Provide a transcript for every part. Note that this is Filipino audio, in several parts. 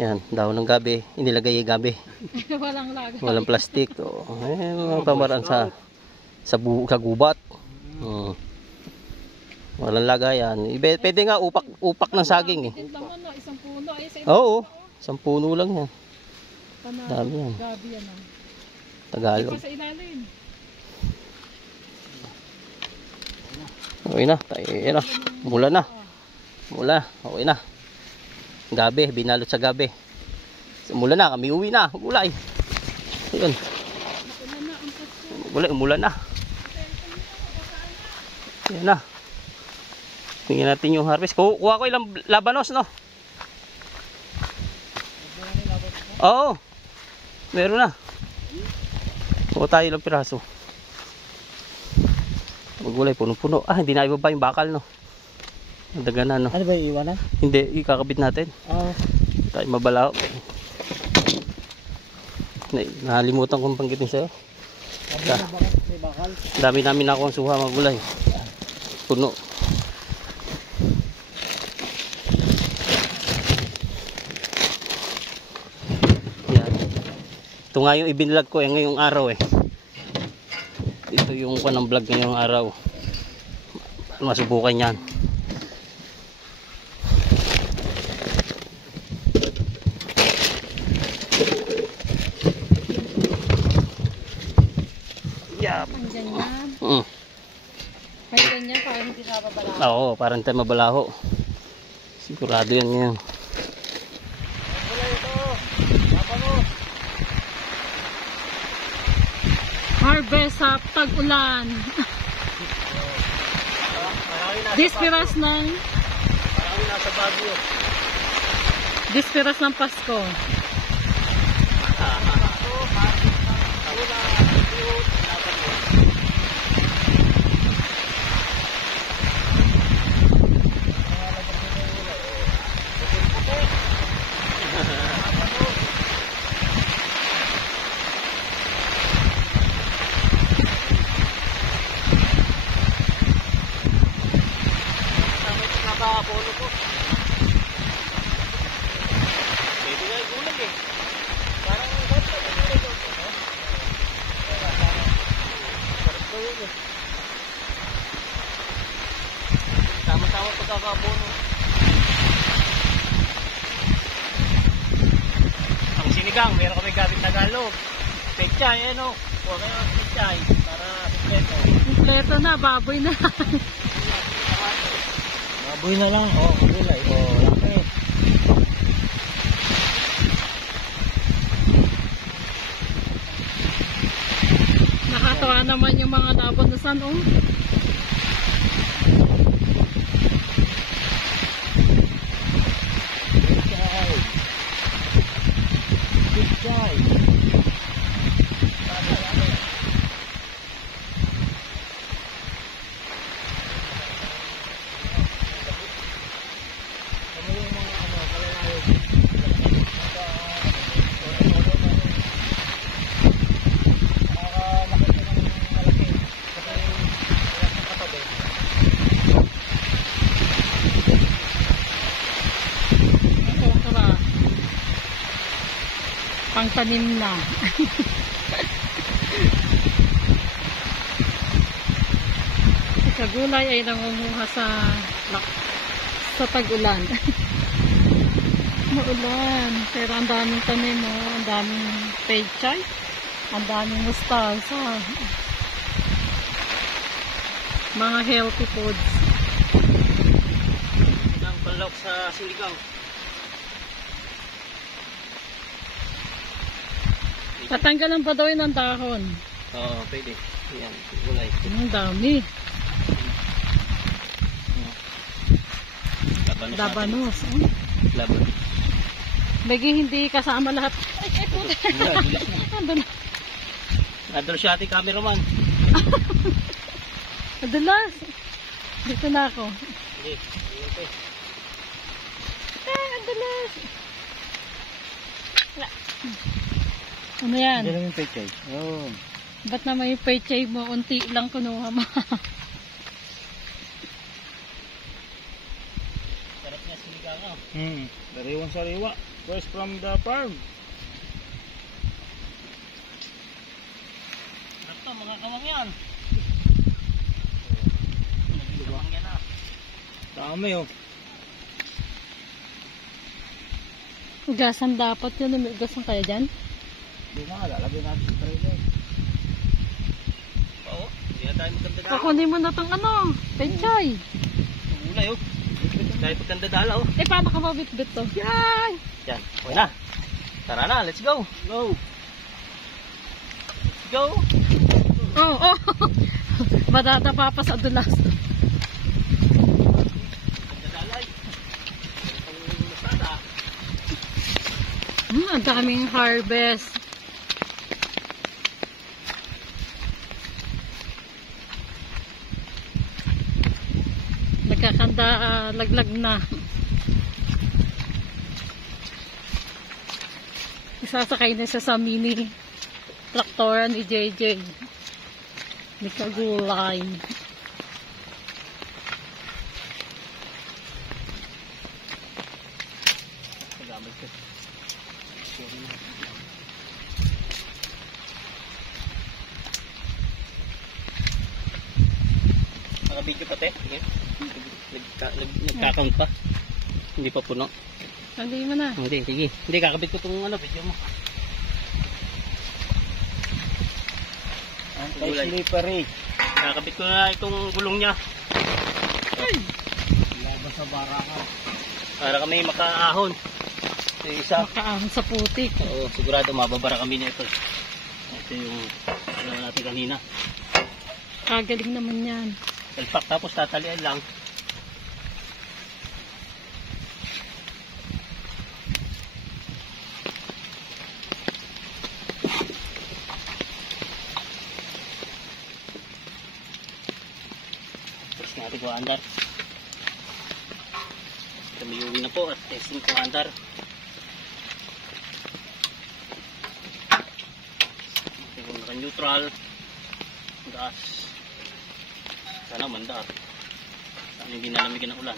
Yan, dahon ng gabi. Inilagay yung gabi. Walang lagay. Walang plastic. Oh. Mga pamaraan sa gubat. Walang lagayan. Pwede nga upak ng saging eh. Isang puno. Oo, isang puno lang yan. Dami yan. Gabi yan. Tagalog. Sa ilalim. Okay na. Tayo na. Mula na. Okay na. Gabi. Binalot sa gabi. Mula na. Kami uwi na. Gulay. Ayun. Umulan na. Ayan na. Tingnan natin yung harvest. Kuha ko ilang labanos, no? Oo. Meron na. Kuha tayo ilang piraso. Magulay, punong-puno. Hindi na ibaba yung bakal, no? Nadaga na, no? Ano ba yung iwanan? Hindi, ikakabit natin. Tayo mabalaw. Nakalimutan kong panggitin sa'yo. Dami namin ako ang suha magulay. Puno. Yan. Ito nga yung ibinlog ko ngayong araw eh. Ito yung panang vlog ngayong araw. Masubukan yan. Ang ganyan. May ganyan para hindi mababalaho. Oo, para hindi mabalaho. Sigurado yan ngayon. Harvest sa tag-ulan. Dispiras ng Dispiras ng Pasko. Pwede nga igulag eh. Tama-tama pagkakabono. Ang sinigang, meron kami gamit na Tagalog. Pechay, ano? Huwag kayo ang pechay para kompleto. Kompleto na, baboy na. Baboy na lang. Gulay. Laki. Nakatawa naman yung mga labanusan, oh. Pichay. Pangtanim na. Sa gulay ay nangunguha sa tag-ulan. Maulan. Pero ang daming tanim, oh. Ang daming pechay. Ang daming mustasa. Mga healthy foods. Ang panlok sa sinigang. Tatanggalan pa daw yun ng dahon. Oo, pwede. Yan, gulay. Ang dami. Labanos. Laban. Bagi hindi kasama lahat. Ay, puti. Andun. Nadalo siya ating cameraman. Adulas. Dito na ako. Sige, okay. Adulas. Ano yan? Hindi lang yung pechay. Ba't naman yung pechay mo? Unti lang kunuha mo. Sarap niya sinigang, oh. Sariwang-sariwa. Fresh from the farm. Ito, mga kamang yan. Naging kamang yan ah. Dami oh. Gasan dapat yun. May gasan kaya dyan? Hindi na, lalagyan natin sa trailer. Oo, hindi na tayo magkandadala. Pakunin mo na itong ano, pechay. Ulay oh. Tayo magkandadala oh. Eh, paano ka mabitbit to? Yan! Yan, okay na. Tara na, let's go. Go! Let's go. Oh, oh. Madadapa pa sa dulas. Magkandadalay. Ang masada. Ang daming harvest. Nagkakanda, laglag na. Isasakay na siya sa mini traktora ni JJ. May kagulay. Magamit ko. Naka-video pa te? Sige. Nagkakount pa. Hindi pa puno. Hindi mo na. Hindi, sige. Hindi, kakabit ko itong ano, video mo. Anti-slippery. Kakabit ko na itong gulong niya. Labas sa barakan. Para kami makaahon. Ito yung isa. Makaahon sa putik. Oo, sigurado mababara kami nito. Ito yung ano natin kanina. Kagaling naman yan. Salpak tapos tatalian lang. Tapos natin ko andar. Kami uwi na po at testing ko andar. Ito naka-neutral. Gas. Sana mandar. Sana hindi nalamigin ng ulan.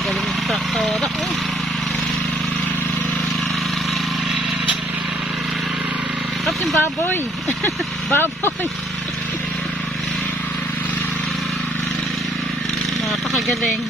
Kagaling sa traktora. Oh. Tapos yung baboy. Baboy. Napakagaling.